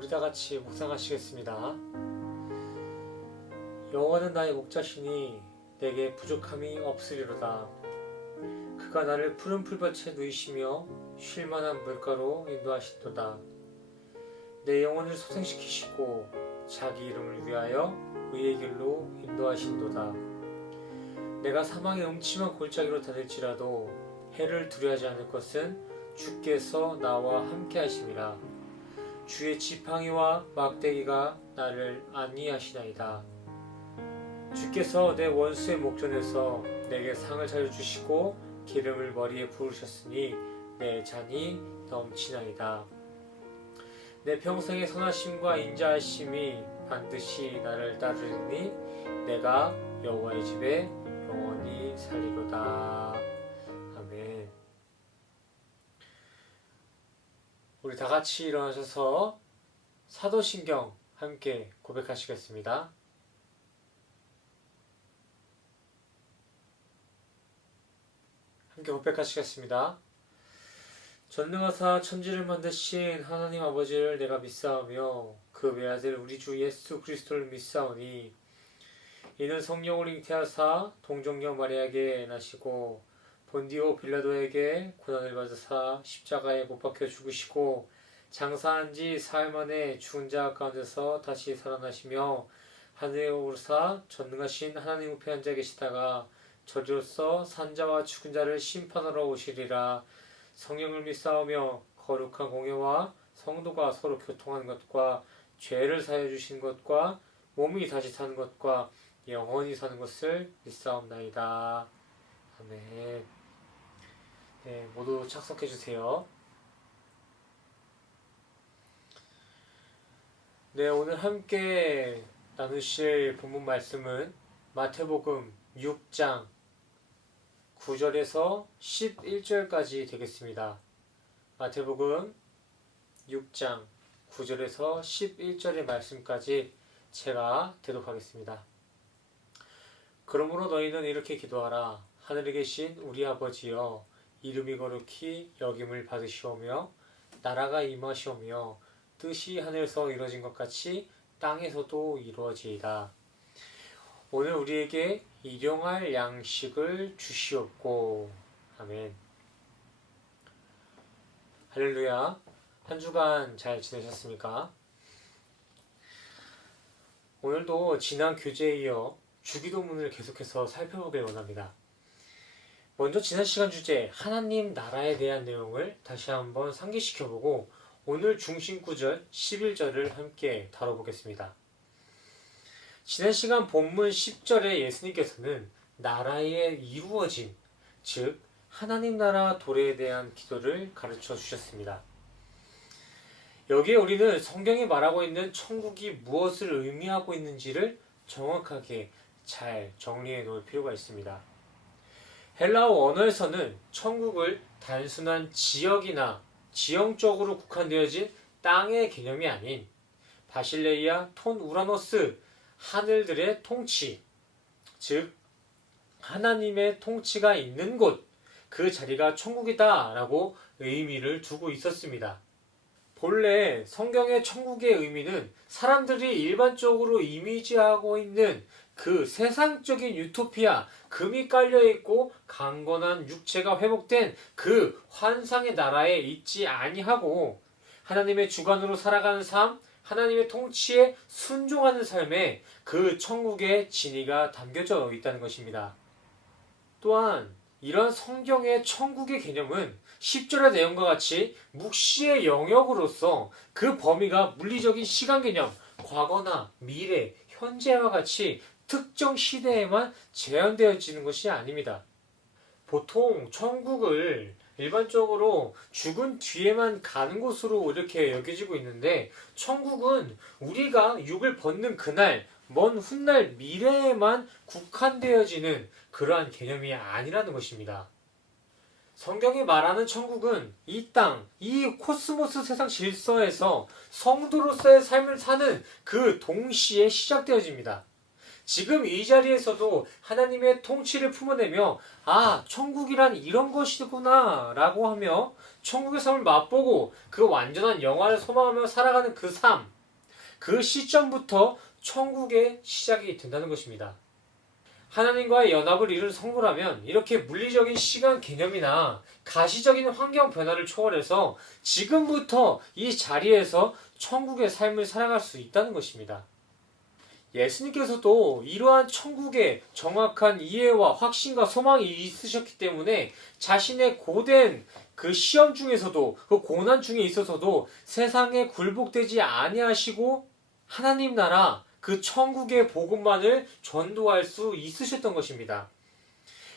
우리 다 같이 묵상하시겠습니다. 여호와는 나의 목자시니 내게 부족함이 없으리로다. 그가 나를 푸른 풀밭에 누이시며 쉴만한 물가로 인도하시도다. 내 영혼을 소생시키시고 자기 이름을 위하여 의의 길로 인도하신도다. 내가 사망의 음침한 골짜기로 다닐지라도 해를 두려워하지 않을 것은 주께서 나와 함께 하심이라. 주의 지팡이와 막대기가 나를 안위하시나이다. 주께서 내 원수의 목전에서 내게 상을 차려주시고 기름을 머리에 부으셨으니 내 잔이 넘치나이다. 내 평생의 선하심과 인자하심이 반드시 나를 따르리니 내가 여호와의 집에 영원히 살리로다. 아멘. 우리 다 같이 일어나셔서 사도신경 함께 고백하시겠습니다. 함께 고백하시겠습니다. 전능하사 천지를 만드신 하나님 아버지를 내가 믿사오며 그 외아들 우리 주 예수 그리스도를 믿사오니 이는 성령을 잉태하사 동정녀 마리아에게 나시고 본디오 빌라도에게 고난을 받으사 십자가에 못 박혀 죽으시고 장사한 지 사흘 만에 죽은 자 가운데서 다시 살아나시며 하늘에 오르사 전능하신 하나님 우편에 앉아 계시다가 저리로서 산자와 죽은 자를 심판하러 오시리라. 성령을 믿사오며 거룩한 공예와 성도가 서로 교통하는 것과 죄를 사하여 주시는 것과 몸이 다시 사는 것과 영원히 사는 것을 믿사옵나이다. 아멘. 네, 모두 착석해 주세요. 네, 오늘 함께 나누실 본문 말씀은 마태복음 6장 9절에서 11절까지 되겠습니다. 마태복음 6장 9절에서 11절의 말씀까지 제가 대독하겠습니다. 그러므로 너희는 이렇게 기도하라. 하늘에 계신 우리 아버지여, 이름이 거룩히 여김을 받으시오며 나라가 임하시오며 뜻이 하늘에서 이루어진 것 같이 땅에서도 이루어지이다. 오늘 우리에게 일용할 양식을 주시옵고. 아멘. 할렐루야. 한 주간 잘 지내셨습니까? 오늘도 지난 교재에 이어 주기도문을 계속해서 살펴보길 원합니다. 먼저 지난 시간 주제 하나님 나라에 대한 내용을 다시 한번 상기시켜보고 오늘 중심 구절 11절을 함께 다뤄보겠습니다. 지난 시간 본문 10절에 예수님께서는 나라의 이루어짐, 즉 하나님 나라 도래에 대한 기도를 가르쳐 주셨습니다. 여기에 우리는 성경이 말하고 있는 천국이 무엇을 의미하고 있는지를 정확하게 잘 정리해 놓을 필요가 있습니다. 헬라어 언어에서는 천국을 단순한 지역이나 지형적으로 국한되어진 땅의 개념이 아닌 바실레이아 톤 우라노스, 하늘들의 통치, 즉 하나님의 통치가 있는 곳, 그 자리가 천국이다 라고 의미를 두고 있었습니다. 본래 성경의 천국의 의미는 사람들이 일반적으로 이미지하고 있는 그 세상적인 유토피아, 금이 깔려있고 강건한 육체가 회복된 그 환상의 나라에 있지 아니하고 하나님의 주관으로 살아가는 삶, 하나님의 통치에 순종하는 삶에 그 천국의 진리가 담겨져 있다는 것입니다. 또한 이런 성경의 천국의 개념은 10절의 내용과 같이 묵시의 영역으로서 그 범위가 물리적인 시간 개념, 과거나 미래, 현재와 같이 특정 시대에만 제한되어지는 것이 아닙니다. 보통 천국을 일반적으로 죽은 뒤에만 가는 곳으로 이렇게 여겨지고 있는데 천국은 우리가 육을 벗는 그날, 먼 훗날 미래에만 국한되어지는 그러한 개념이 아니라는 것입니다. 성경이 말하는 천국은 이 땅, 이 코스모스 세상 질서에서 성도로서의 삶을 사는 그 동시에 시작되어집니다. 지금 이 자리에서도 하나님의 통치를 품어내며 천국이란 이런 것이구나 라고 하며 천국의 삶을 맛보고 그 완전한 영화를 소망하며 살아가는 그 삶, 그 시점부터 천국의 시작이 된다는 것입니다. 하나님과의 연합을 이룬 성도라면 이렇게 물리적인 시간 개념이나 가시적인 환경 변화를 초월해서 지금부터 이 자리에서 천국의 삶을 살아갈 수 있다는 것입니다. 예수님께서도 이러한 천국의 정확한 이해와 확신과 소망이 있으셨기 때문에 자신의 고된 그 시험 중에서도 그 고난 중에 있어서도 세상에 굴복되지 아니하시고 하나님 나라 그 천국의 복음만을 전도할 수 있으셨던 것입니다.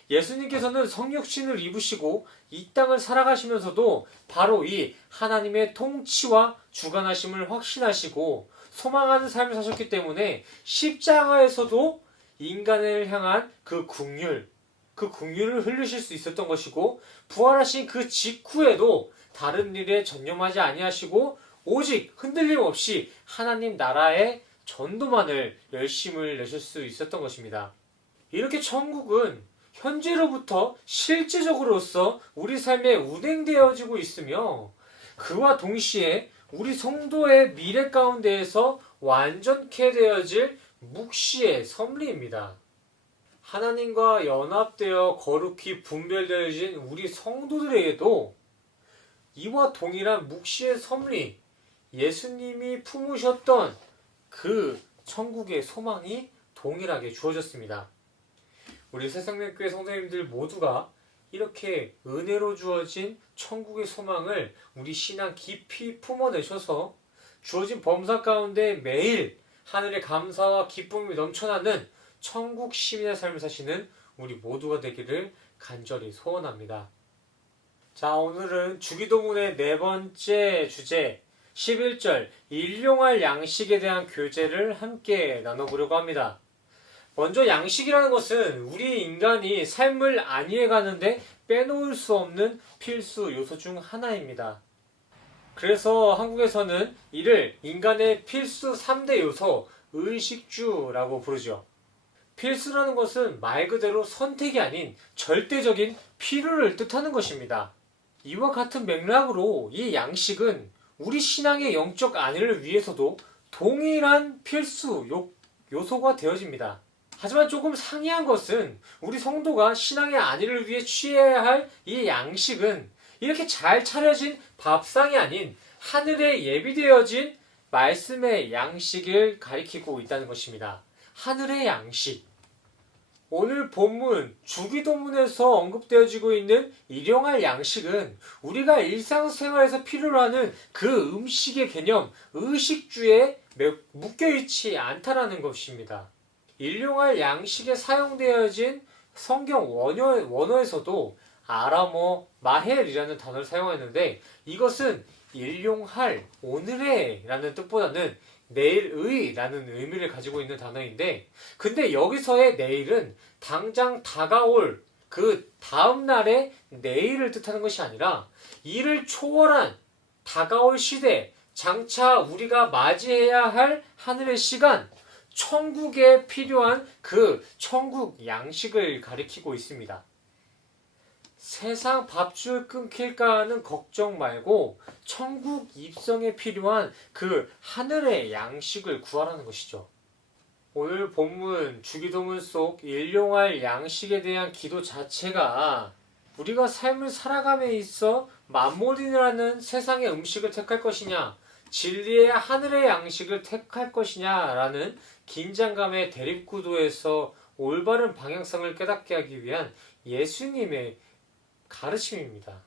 예수님께서는 성육신을 입으시고 이 땅을 살아가시면서도 바로 이 하나님의 통치와 주관하심을 확신하시고 소망하는 삶을 사셨기 때문에 십자가에서도 인간을 향한 그 긍휼을 흘리실 수 있었던 것이고 부활하신 그 직후에도 다른 일에 전념하지 아니하시고 오직 흔들림 없이 하나님 나라의 전도만을 열심을 내실 수 있었던 것입니다. 이렇게 천국은 현재로부터 실제적으로서 우리 삶에 운행되어지고 있으며 그와 동시에 우리 성도의 미래 가운데에서 완전케 되어질 묵시의 섭리입니다. 하나님과 연합되어 거룩히 분별되어진 우리 성도들에게도 이와 동일한 묵시의 섭리, 예수님이 품으셨던 그 천국의 소망이 동일하게 주어졌습니다. 우리 새생명교회 성도님들 모두가 이렇게 은혜로 주어진 천국의 소망을 우리 신앙 깊이 품어내셔서 주어진 범사 가운데 매일 하늘의 감사와 기쁨이 넘쳐나는 천국 시민의 삶을 사시는 우리 모두가 되기를 간절히 소원합니다. 자, 오늘은 주기도문의 네 번째 주제 11절 일용할 양식에 대한 교제를 함께 나눠보려고 합니다. 먼저 양식이라는 것은 우리 인간이 삶을 안위해가는데 빼놓을 수 없는 필수 요소 중 하나입니다. 그래서 한국에서는 이를 인간의 필수 3대 요소 의식주라고 부르죠. 필수라는 것은 말 그대로 선택이 아닌 절대적인 필요를 뜻하는 것입니다. 이와 같은 맥락으로 이 양식은 우리 신앙의 영적 안위를 위해서도 동일한 필수 요소가 되어집니다. 하지만 조금 상이한 것은 우리 성도가 신앙의 안위를 위해 취해야 할 이 양식은 이렇게 잘 차려진 밥상이 아닌 하늘에 예비되어진 말씀의 양식을 가리키고 있다는 것입니다. 하늘의 양식. 오늘 본문 주기도문에서 언급되어지고 있는 일용할 양식은 우리가 일상생활에서 필요로 하는 그 음식의 개념, 의식주에 묶여있지 않다라는 것입니다. 일용할 양식에 사용되어진 성경 원어에서도 아람어 마헬이라는 단어를 사용했는데 이것은 일용할, 오늘의 라는 뜻보다는 내일의 라는 의미를 가지고 있는 단어인데 근데 여기서의 내일은 당장 다가올 그 다음날의 내일을 뜻하는 것이 아니라 이를 초월한 다가올 시대, 장차 우리가 맞이해야 할 하늘의 시간, 천국에 필요한 그 천국 양식을 가리키고 있습니다. 세상 밥줄 끊길까 하는 걱정 말고 천국 입성에 필요한 그 하늘의 양식을 구하라는 것이죠. 오늘 본문 주기도문 속 일용할 양식에 대한 기도 자체가 우리가 삶을 살아감에 있어 만몬이라는 세상의 음식을 택할 것이냐 진리의 하늘의 양식을 택할 것이냐라는 긴장감의 대립구도에서 올바른 방향성을 깨닫게 하기 위한 예수님의 가르침입니다.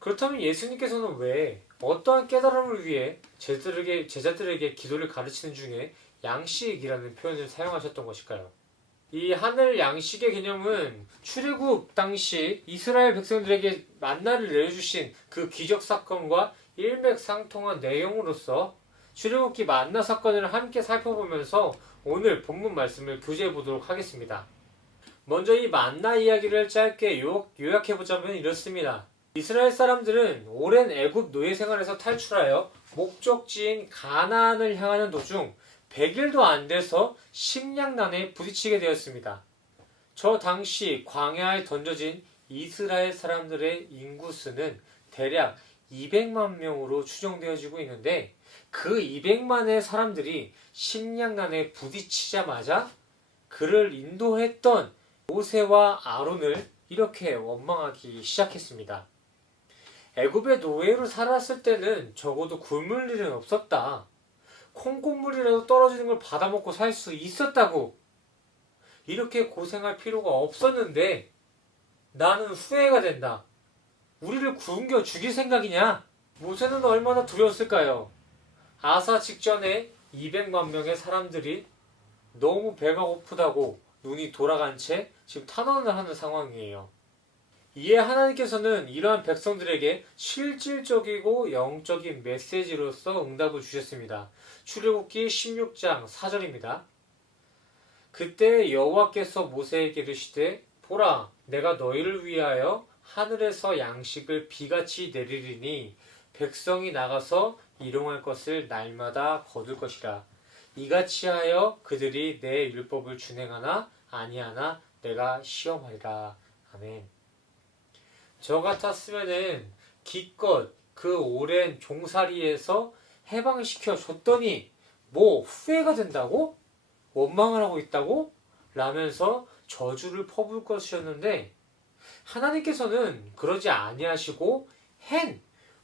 그렇다면 예수님께서는 왜 어떠한 깨달음을 위해 제자들에게 기도를 가르치는 중에 양식이라는 표현을 사용하셨던 것일까요? 이 하늘 양식의 개념은 출애굽 당시 이스라엘 백성들에게 만나를 내려주신 그 기적 사건과 일맥상통한 내용으로서 출애굽기 만나 사건을 함께 살펴보면서 오늘 본문 말씀을 교제해 보도록 하겠습니다. 먼저 이 만나 이야기를 짧게 요약해보자면 이렇습니다. 이스라엘 사람들은 오랜 애굽 노예 생활에서 탈출하여 목적지인 가나안을 향하는 도중 100일도 안 돼서 식량난에 부딪히게 되었습니다. 저 당시 광야에 던져진 이스라엘 사람들의 인구수는 대략 200만 명으로 추정되어지고 있는데 그 200만의 사람들이 식량난에 부딪히자마자 그를 인도했던 모세와 아론을 이렇게 원망하기 시작했습니다. 애굽의 노예로 살았을 때는 적어도 굶을 일은 없었다. 콩고물이라도 떨어지는 걸 받아먹고 살 수 있었다고. 이렇게 고생할 필요가 없었는데 나는 후회가 된다. 우리를 굶겨 죽일 생각이냐? 모세는 얼마나 두려웠을까요? 아사 직전에 200만 명의 사람들이 너무 배가 고프다고 눈이 돌아간 채 지금 탄원을 하는 상황이에요. 이에 하나님께서는 이러한 백성들에게 실질적이고 영적인 메시지로서 응답을 주셨습니다. 출애굽기 16장 4절입니다. 그때 여호와께서 모세에게 이르시되 보라 내가 너희를 위하여 하늘에서 양식을 비같이 내리리니 백성이 나가서 일용할 것을 날마다 거둘 것이라. 이같이 하여 그들이 내 율법을 준행하나 아니하나 내가 시험하리라. 아멘. 저 같았으면은 기껏 그 오랜 종살이에서 해방시켜 줬더니 뭐 후회가 된다고? 원망을 하고 있다고? 라면서 저주를 퍼부을 것이었는데 하나님께서는 그러지 아니하시고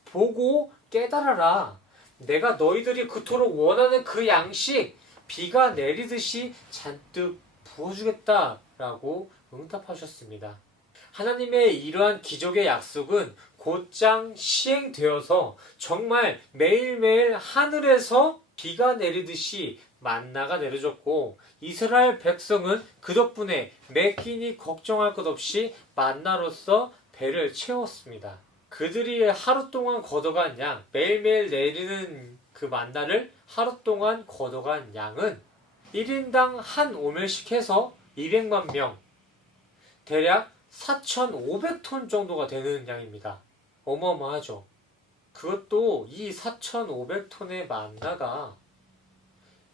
보고 깨달아라. 내가 너희들이 그토록 원하는 그 양식 비가 내리듯이 잔뜩 부어주겠다라고 응답하셨습니다. 하나님의 이러한 기적의 약속은 곧장 시행되어서 정말 매일매일 하늘에서 비가 내리듯이 만나가 내려졌고 이스라엘 백성은 그 덕분에 매 끼니 걱정할 것 없이 만나로서 배를 채웠습니다. 그들이 하루 동안 걷어간 양, 매일매일 내리는 그 만나를 하루 동안 걷어간 양은 1인당 한 오멜씩 해서 200만 명, 대략 4,500톤 정도가 되는 양입니다. 어마어마하죠. 그것도 이 4,500톤의 만나가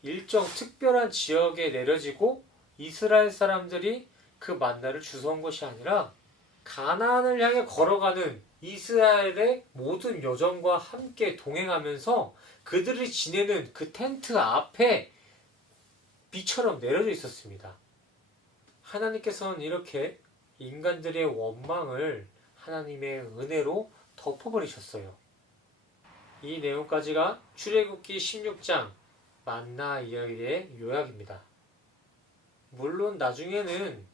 일정 특별한 지역에 내려지고 이스라엘 사람들이 그 만나를 주워온 것이 아니라 가나안을 향해 걸어가는 이스라엘의 모든 여정과 함께 동행하면서 그들이 지내는 그 텐트 앞에 비처럼 내려져 있었습니다. 하나님께서는 이렇게 인간들의 원망을 하나님의 은혜로 덮어버리셨어요. 이 내용까지가 출애굽기 16장 만나 이야기의 요약입니다. 물론 나중에는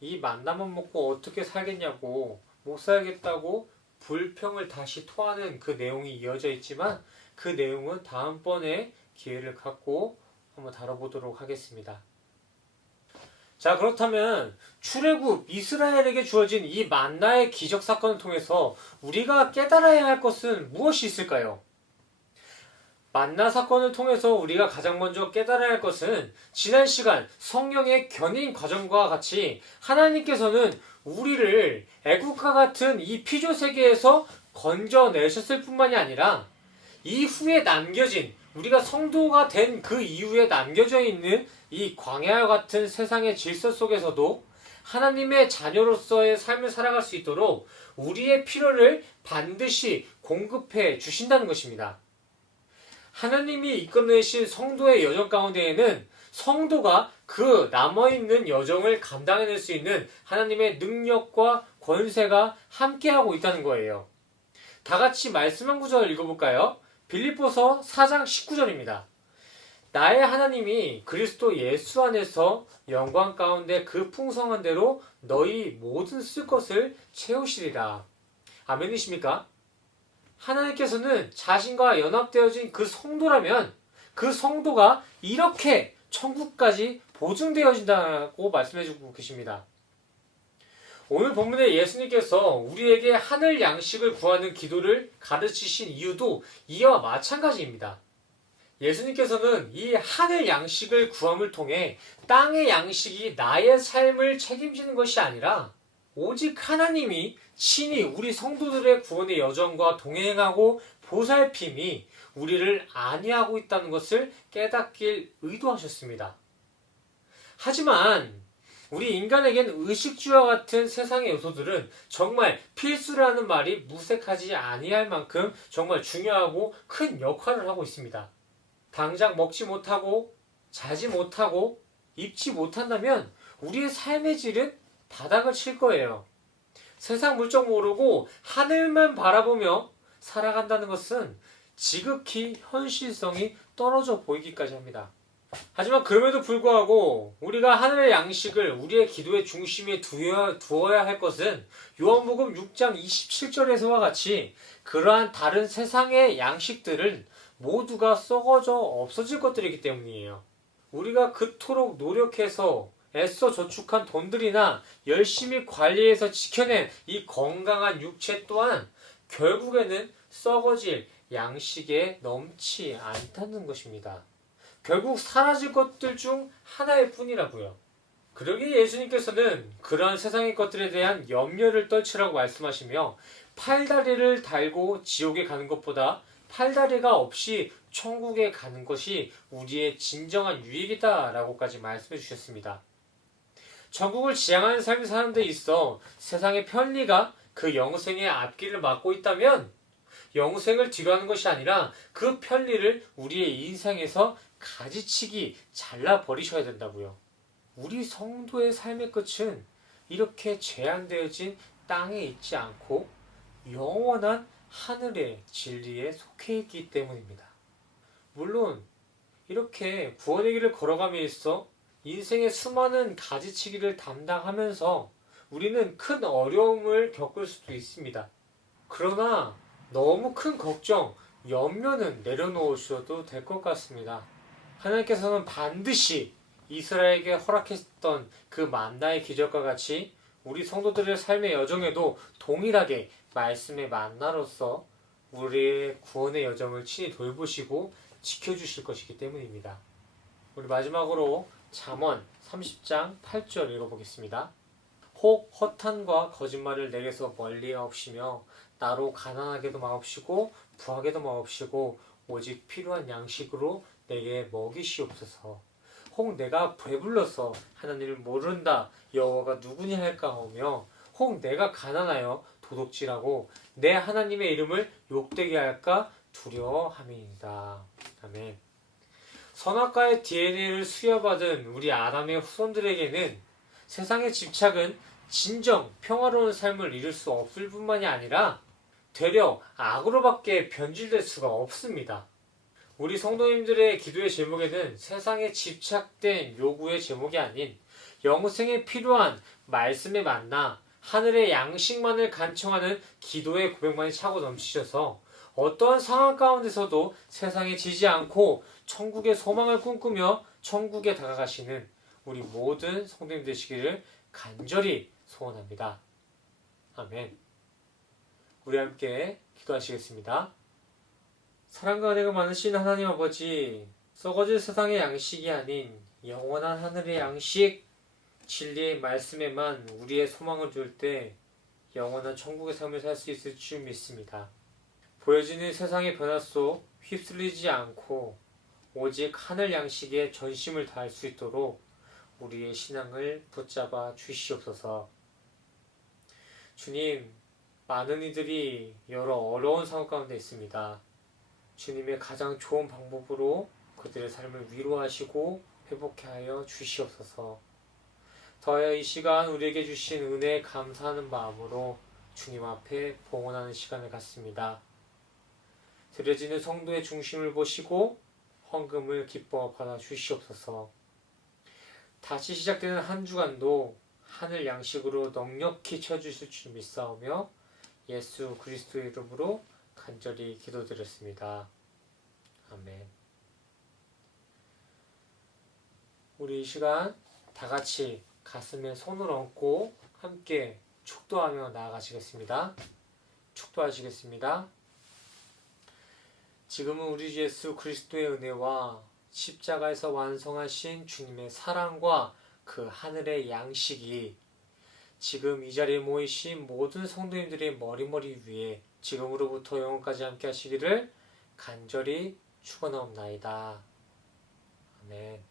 이 만나만 먹고 어떻게 살겠냐고 못 살겠다고 불평을 다시 토하는 그 내용이 이어져 있지만 그 내용은 다음번에 기회를 갖고 한번 다뤄보도록 하겠습니다. 자, 그렇다면 출애굽 이스라엘에게 주어진 이 만나의 기적 사건을 통해서 우리가 깨달아야 할 것은 무엇이 있을까요? 만나 사건을 통해서 우리가 가장 먼저 깨달아야 할 것은 지난 시간 성령의 견인 과정과 같이 하나님께서는 우리를 애국과 같은 이 피조 세계에서 건져내셨을 뿐만이 아니라 이후에 남겨진 우리가 성도가 된 그 이후에 남겨져 있는 이 광야와 같은 세상의 질서 속에서도 하나님의 자녀로서의 삶을 살아갈 수 있도록 우리의 필요를 반드시 공급해 주신다는 것입니다. 하나님이 이끌어내신 성도의 여정 가운데에는 성도가 그 남아있는 여정을 감당해낼 수 있는 하나님의 능력과 권세가 함께하고 있다는 거예요. 다 같이 말씀 한 구절 읽어볼까요? 빌립보서 4장 19절입니다. 나의 하나님이 그리스도 예수 안에서 영광 가운데 그 풍성한 대로 너희 모든 쓸 것을 채우시리라. 아멘이십니까? 하나님께서는 자신과 연합되어진 그 성도라면 그 성도가 이렇게 천국까지 보증되어진다고 말씀해주고 계십니다. 오늘 본문에 예수님께서 우리에게 하늘 양식을 구하는 기도를 가르치신 이유도 이와 마찬가지입니다. 예수님께서는 이 하늘 양식을 구함을 통해 땅의 양식이 나의 삶을 책임지는 것이 아니라 오직 하나님이 친히 우리 성도들의 구원의 여정과 동행하고 보살핌이 우리를 안위하고 있다는 것을 깨닫길 의도하셨습니다. 하지만 우리 인간에겐 의식주와 같은 세상의 요소들은 정말 필수라는 말이 무색하지 아니할 만큼 정말 중요하고 큰 역할을 하고 있습니다. 당장 먹지 못하고 자지 못하고 입지 못한다면 우리의 삶의 질은 바닥을 칠 거예요. 세상 물정 모르고 하늘만 바라보며 살아간다는 것은 지극히 현실성이 떨어져 보이기까지 합니다. 하지만 그럼에도 불구하고 우리가 하늘의 양식을 우리의 기도의 중심에 두어야 할 것은 요한복음 6장 27절에서와 같이 그러한 다른 세상의 양식들은 모두가 썩어져 없어질 것들이기 때문이에요. 우리가 그토록 노력해서 애써 저축한 돈들이나 열심히 관리해서 지켜낸 이 건강한 육체 또한 결국에는 썩어질 양식에 넘지 않다는 것입니다. 결국 사라질 것들 중 하나일 뿐이라고요. 그러기에 예수님께서는 그러한 세상의 것들에 대한 염려를 떨치라고 말씀하시며 팔다리를 달고 지옥에 가는 것보다 팔다리가 없이 천국에 가는 것이 우리의 진정한 유익이다 라고까지 말씀해 주셨습니다. 천국을 지향하는 삶을 사는 데 있어 세상의 편리가 그 영생의 앞길을 막고 있다면 영생을 뒤로하는 것이 아니라 그 편리를 우리의 인생에서 가지치기 잘라버리셔야 된다고요. 우리 성도의 삶의 끝은 이렇게 제한되어진 땅에 있지 않고 영원한 하늘의 진리에 속해 있기 때문입니다. 물론 이렇게 구원의 길을 걸어감에 있어 인생의 수많은 가지치기를 담당하면서 우리는 큰 어려움을 겪을 수도 있습니다. 그러나 너무 큰 걱정, 염려는 내려놓으셔도 될 것 같습니다. 하나님께서는 반드시 이스라엘에게 허락했던 그 만나의 기적과 같이 우리 성도들의 삶의 여정에도 동일하게 말씀의 만나로서 우리의 구원의 여정을 친히 돌보시고 지켜주실 것이기 때문입니다. 우리 마지막으로 잠언 30장 8절 읽어보겠습니다. 혹 허탄과 거짓말을 내게서 멀리 하옵시며 나로 가난하게도 마옵시고 부하게도 마옵시고 오직 필요한 양식으로 내게 먹이시옵소서. 혹 내가 배불러서 하나님을 모른다 여호와가 누구냐 할까 하며 혹 내가 가난하여 도둑질하고 내 하나님의 이름을 욕되게 할까 두려워함이니이다. 아멘. 선악과의 DNA를 수여받은 우리 아담의 후손들에게는 세상의 집착은 진정 평화로운 삶을 이룰 수 없을 뿐만이 아니라 되려 악으로밖에 변질될 수가 없습니다. 우리 성도님들의 기도의 제목에는 세상에 집착된 요구의 제목이 아닌 영생에 필요한 말씀에 만나 하늘의 양식만을 간청하는 기도의 고백만이 차고 넘치셔서 어떠한 상황 가운데서도 세상에 지지 않고 천국의 소망을 꿈꾸며 천국에 다가가시는 우리 모든 성도님 되시기를 간절히 소원합니다. 아멘. 우리 함께 기도하시겠습니다. 사랑과 은혜가 많으신 하나님 아버지, 썩어질 세상의 양식이 아닌 영원한 하늘의 양식, 진리의 말씀에만 우리의 소망을 둘 때 영원한 천국의 삶을 살 수 있을 줄 믿습니다. 보여지는 세상의 변화 속 휩쓸리지 않고 오직 하늘 양식에 전심을 다할 수 있도록 우리의 신앙을 붙잡아 주시옵소서. 주님, 많은 이들이 여러 어려운 상황 가운데 있습니다. 주님의 가장 좋은 방법으로 그들의 삶을 위로하시고 회복케 하여 주시옵소서. 더하여 이 시간 우리에게 주신 은혜에 감사하는 마음으로 주님 앞에 봉헌하는 시간을 갖습니다. 드려지는 성도의 중심을 보시고 헌금을 기뻐 받아 주시옵소서. 다시 시작되는 한 주간도 하늘 양식으로 넉넉히 채워주실 줄 믿사오며 예수 그리스도의 이름으로 간절히 기도드렸습니다. 아멘. 우리 이 시간 다 같이 가슴에 손을 얹고 함께 축도하며 나아가시겠습니다. 축도하시겠습니다. 지금은 우리 예수 그리스도의 은혜와 십자가에서 완성하신 주님의 사랑과 그 하늘의 양식이 지금 이 자리에 모이신 모든 성도님들의 머리머리 위에 지금으로부터 영원까지 함께 하시기를 간절히 축원하옵나이다. 아멘.